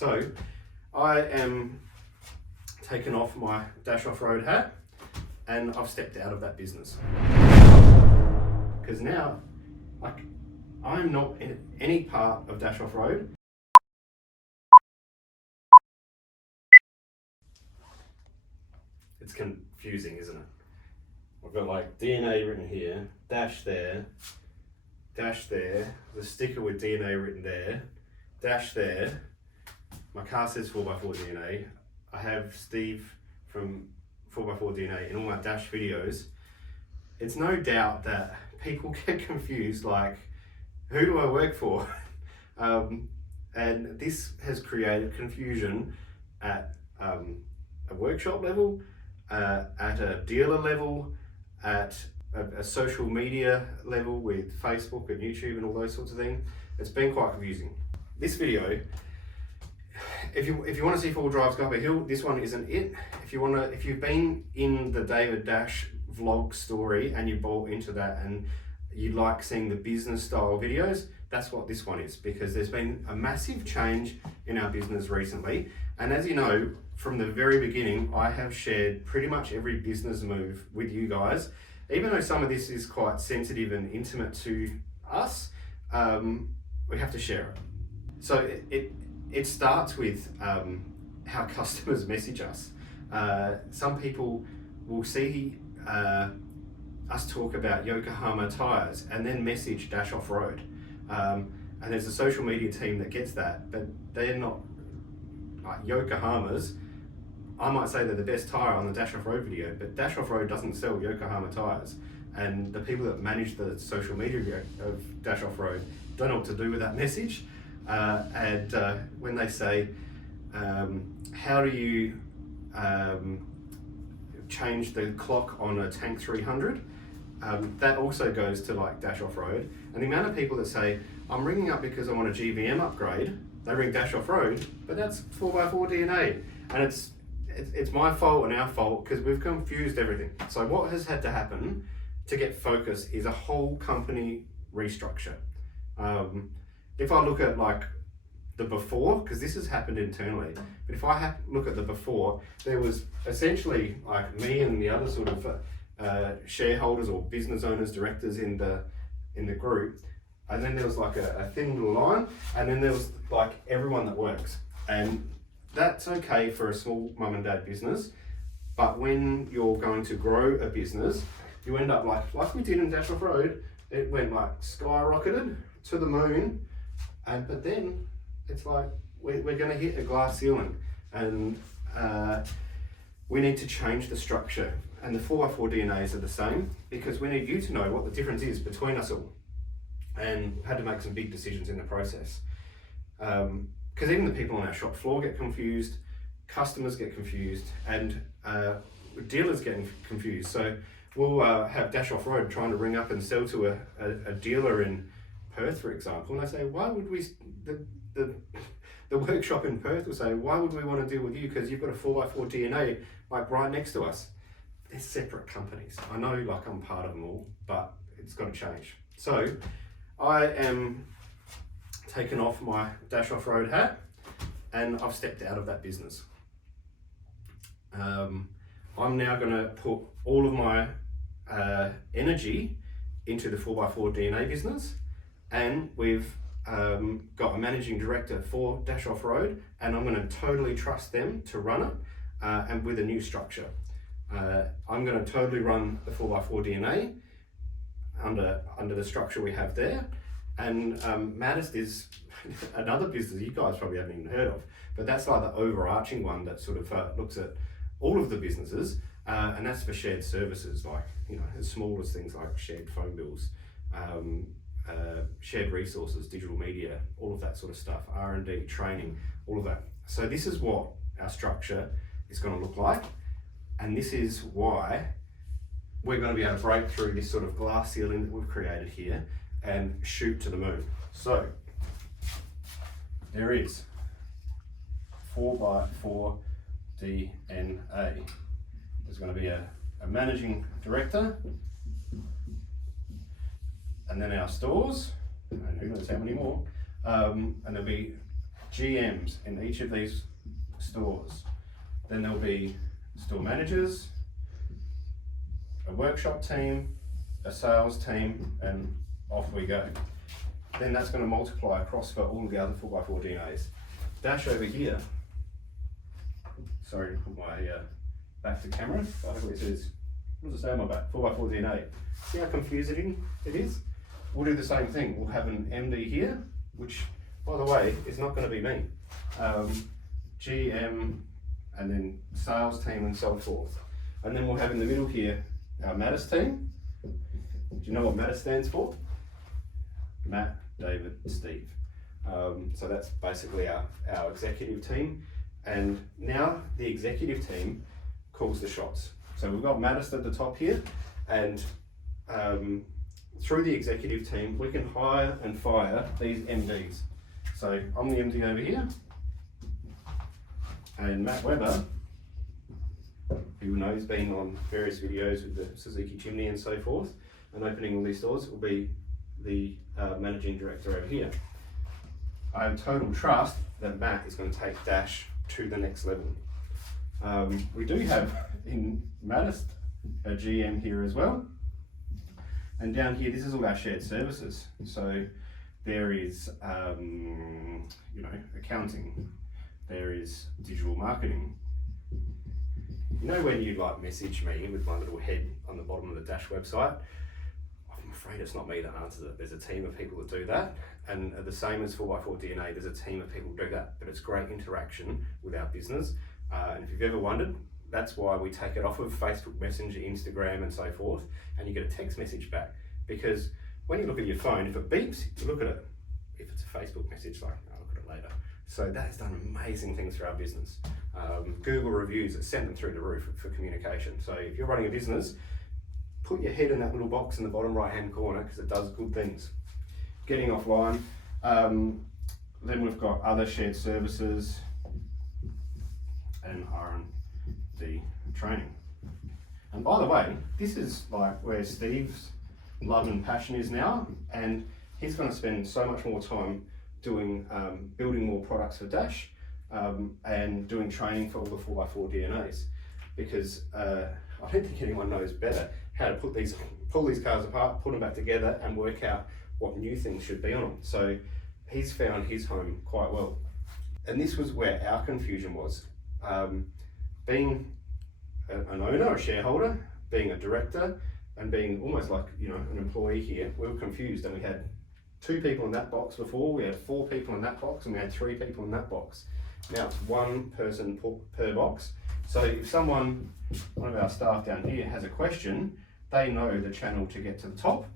So I am taking off my Dash Off-Road hat and I've stepped out of that business. Because now I'm not in any part of Dash Off-Road. It's confusing, isn't it? I've got like DNA written here, dash there, the sticker with DNA written there, dash there. My car says 4x4 DNA. I have Steve from 4x4 DNA in all my dash videos. It's no doubt that people get confused, like, who do I work for? And this has created confusion at a workshop level, at a dealer level, at a social media level with Facebook and YouTube and all those sorts of things. It's been quite confusing. This video, if you want to see 4 drives go up a hill, this one isn't it. If you've been in the David Dash vlog story and you bought into that and you like seeing the business style videos, that's what this one is, because there's been a massive change in our business recently. And as you know, from the very beginning, I have shared pretty much every business move with you guys. Even though some of this is quite sensitive and intimate to us, we have to share it. So it starts with how customers message us. Some people will see us talk about Yokohama tires and then message Dash Off-Road. And there's a social media team that gets that, but they're not like Yokohamas. I might say they're the best tire on the Dash Off-Road video, but Dash Off-Road doesn't sell Yokohama tires. And the people that manage the social media of Dash Off-Road don't know what to do with that message. And when they say, how do you change the clock on a Tank 300? That also goes to like Dash Off-Road. And the amount of people that say, I'm ringing up because I want a GVM upgrade, they ring Dash Off-Road, but that's 4x4 DNA. And it's my fault and our fault because we've confused everything. So what has had to happen to get focus is a whole company restructure. If I look at like the before, because this has happened internally, but if I look at the before, there was essentially like me and the other sort of shareholders or business owners, directors in the group, and then there was like a thin little line, and then there was like everyone that works. And that's okay for a small mum and dad business, but when you're going to grow a business, you end up like we did in Dash Off-Road. It went like skyrocketed to the moon, but then it's like we're going to hit a glass ceiling, and we need to change the structure. And the 4x4 DNAs are the same, because we need you to know what the difference is between us all, and had to make some big decisions in the process. Because even the people on our shop floor get confused, customers get confused, and dealers get confused. So we'll have Dash Off-Road trying to ring up and sell to a dealer in Perth, for example, and they say, why would we, the workshop in Perth will say, why would we want to deal with you because you've got a 4x4 DNA like right next to us? They're separate companies. I know like I'm part of them all, but it's got to change. So I am taking off my Dash Off-Road hat and I've stepped out of that business. I'm now going to put all of my energy into the 4x4 DNA business, and we've got a managing director for Dash Off-Road, and I'm going to totally trust them to run it, and with a new structure. I'm going to totally run the 4x4 DNA under the structure we have there. And Maddest is another business you guys probably haven't even heard of, but that's like the overarching one that sort of looks at all of the businesses, and that's for shared services, like, you know, as small as things like shared phone bills, shared resources, digital media, all of that sort of stuff, R&D, training, all of that. So this is what our structure is going to look like, and this is why we're going to be able to break through this sort of glass ceiling that we've created here and shoot to the moon. So there is 4x4 DNA. There's going to be a managing director, and then our stores, and who knows how many more, and there'll be GMs in each of these stores. Then there'll be store managers, a workshop team, a sales team, and off we go. Then that's going to multiply across for all of the other 4x4 DNAs. Dash over here. Sorry to put my back to camera, but hopefully it says, what does it say on my back? 4x4 DNA. See how confusing it is? We'll do the same thing. We'll have an MD here, which, by the way, is not going to be me. GM, and then sales team and so forth. And then we'll have in the middle here our Mattis team. Do you know what Mattis stands for? Matt, David, Steve. So that's basically our executive team. And now the executive team calls the shots. So we've got Mattis at the top here, and through the executive team, we can hire and fire these MDs. So I'm the MD over here, and Matt Webber, who knows, been on various videos with the Suzuki chimney and so forth, and opening all these stores, will be the managing director over here. I have total trust that Matt is going to take Dash to the next level. We do have in Mattis a GM here as well. And down here, this is all our shared services. So there is, accounting. There is digital marketing. You know when you message me with my little head on the bottom of the Dash website? I'm afraid it's not me that answers it. There's a team of people that do that. And the same as 4x4 DNA, there's a team of people who do that. But it's great interaction with our business. And if you've ever wondered, that's why we take it off of Facebook Messenger, Instagram, and so forth, and you get a text message back. Because when you look at your phone, if it beeps, you look at it. If it's a Facebook message, I'll look at it later. So that has done amazing things for our business. Google reviews, it sent them through the roof for communication. So if you're running a business, put your head in that little box in the bottom right-hand corner, because it does good things. Getting offline. Then we've got other shared services and R&D training. And by the way, this is where Steve's love and passion is now, and he's going to spend so much more time doing building more products for Dash and doing training for all the 4x4 DNAs, because I don't think anyone knows better how to pull these cars apart, put them back together, and work out what new things should be on them. So he's found his home quite well. And this was where our confusion was. Being an owner, a shareholder, being a director, and being almost like an employee here, we were confused, and we had 2 people in that box before, we had 4 people in that box, and we had 3 people in that box. Now it's 1 person per box. So if one of our staff down here has a question, they know the channel to get to the top,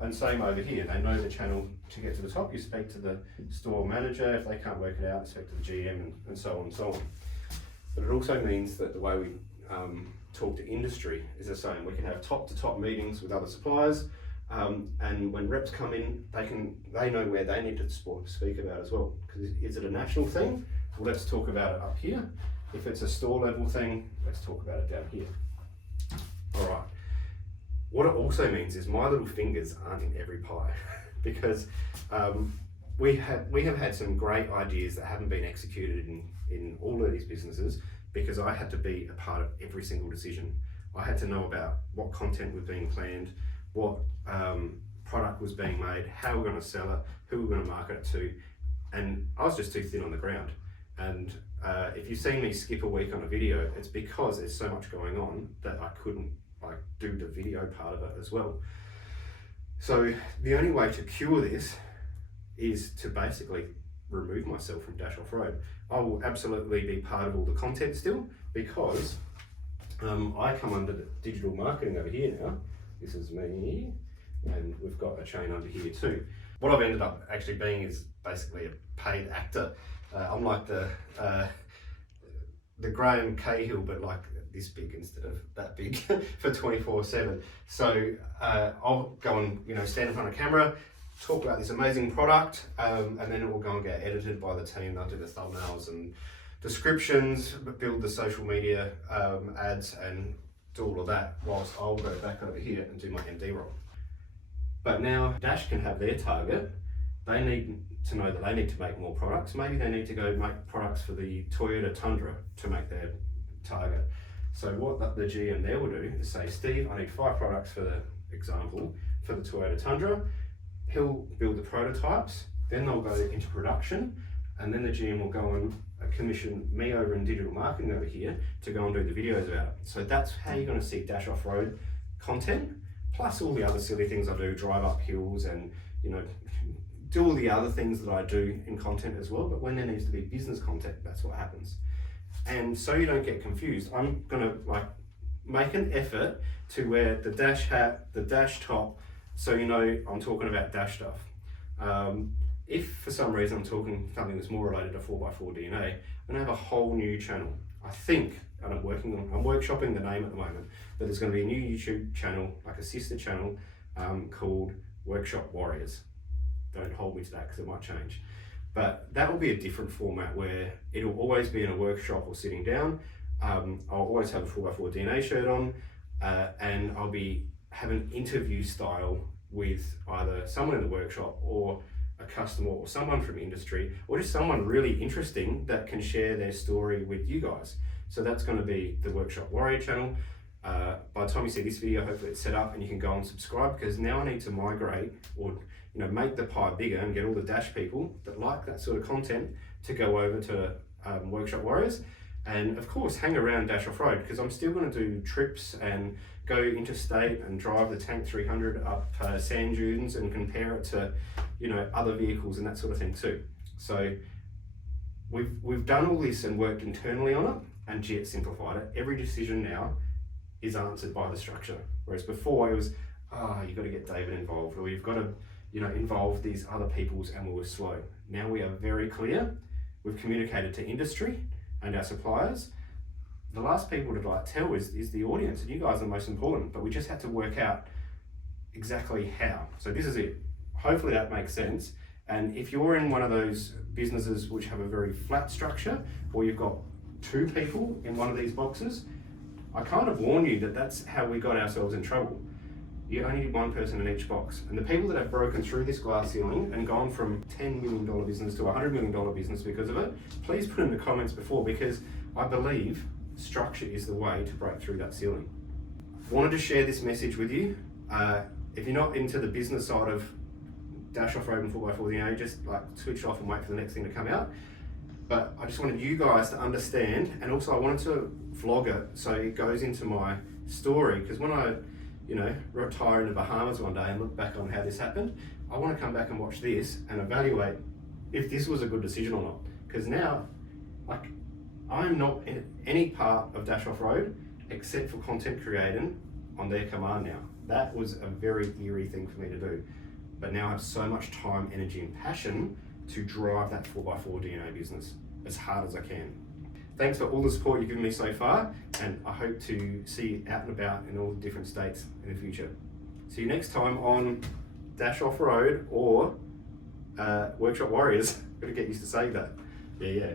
and same over here, they know the channel to get to the top. You speak to the store manager, if they can't work it out, you speak to the GM, and so on and so on. But it also means that the way we talk to industry is the same. We can have top-to-top meetings with other suppliers, and when reps come in, they know where they need to speak about as well. Because is it a national thing? Well, let's talk about it up here. If it's a store level thing, let's talk about it down here. All right. What it also means is my little fingers aren't in every pie, because we have had some great ideas that haven't been executed in all of these businesses, because I had to be a part of every single decision. I had to know about what content was being planned, what product was being made, how we're going to sell it, who we're going to market it to, and I was just too thin on the ground. And if you've seen me skip a week on a video, it's because there's so much going on that I couldn't do the video part of it as well. So the only way to cure this is to basically remove myself from Dash Off-Road. I will absolutely be part of all the content still, because I come under the digital marketing over here now. This is me, and we've got a chain under here too. What I've ended up actually being is basically a paid actor. I'm like the Graham Cahill, but this big instead of that big for 24/7. So I'll go and stand in front of camera, talk about this amazing product, and then it will go and get edited by the team. They'll do the thumbnails and descriptions, build the social media ads, and do all of that, whilst I'll go back over here and do my MD role. But now Dash can have their target they need to know that they need to make more products. Maybe they need to go make products for the Toyota Tundra to make their target. So what the GM there will do is say, Steve, I need 5 products for the example, for the Toyota Tundra. He'll build the prototypes, then they'll go into production, and then the GM will go and commission me over in digital marketing over here to go and do the videos about it. So that's how you're going to see Dash Off-Road content, plus all the other silly things I do, drive up hills and, you know, do all the other things that I do in content as well. But when there needs to be business content, that's what happens. And so you don't get confused, I'm gonna like make an effort to wear the dash hat, the dash top, so you know I'm talking about dash stuff. If for some reason I'm talking something that's more related to 4x4 DNA, I'm gonna have a whole new channel. I think, and I'm workshopping the name at the moment, but there's gonna be a new YouTube channel, like a sister channel, called Workshop Warriors. Don't hold me to that because it might change. But that will be a different format where it'll always be in a workshop or sitting down. I'll always have a 4x4 DNA shirt on, and I'll be having interview style with either someone in the workshop or a customer or someone from industry, or just someone really interesting that can share their story with you guys. So that's going to be the Workshop Warrior channel. By the time you see this video, hopefully it's set up and you can go and subscribe, because now I need to migrate or make the pie bigger and get all the dash people that like that sort of content to go over to Workshop Warriors, and of course hang around Dash Off-Road, because I'm still going to do trips and go interstate and drive the Tank 300 up sand dunes and compare it to other vehicles and that sort of thing too. So we've done all this and worked internally on it, and gee, it simplified it. Every decision now is answered by the structure, whereas before it was, you've got to get David involved, or you've got to involve these other peoples, and we were slow. Now we are very clear. We've communicated to industry and our suppliers. The last people to tell is the audience, and you guys are the most important, but we just had to work out exactly how. So this is it. Hopefully that makes sense. And if you're in one of those businesses which have a very flat structure, or you've got 2 people in one of these boxes, I kind of warn you that that's how we got ourselves in trouble. You only need 1 person in each box. And the people that have broken through this glass ceiling and gone from $10 million business to a $100 million business because of it, please put in the comments before, because I believe structure is the way to break through that ceiling. Wanted to share this message with you. If you're not into the business side of Dash Off-Road and 4x4 just switch off and wait for the next thing to come out. But I just wanted you guys to understand, and also I wanted to vlog it so it goes into my story, because when I retire in the Bahamas one day and look back on how this happened, I want to come back and watch this and evaluate if this was a good decision or not. Because now, I'm not in any part of Dash Off-Road except for content creating on their command now. That was a very eerie thing for me to do. But now I have so much time, energy, and passion to drive that 4x4 DNA business as hard as I can. Thanks for all the support you've given me so far, and I hope to see you out and about in all the different states in the future. See you next time on Dash Off-Road or Workshop Warriors. Gotta get used to saying that. Yeah.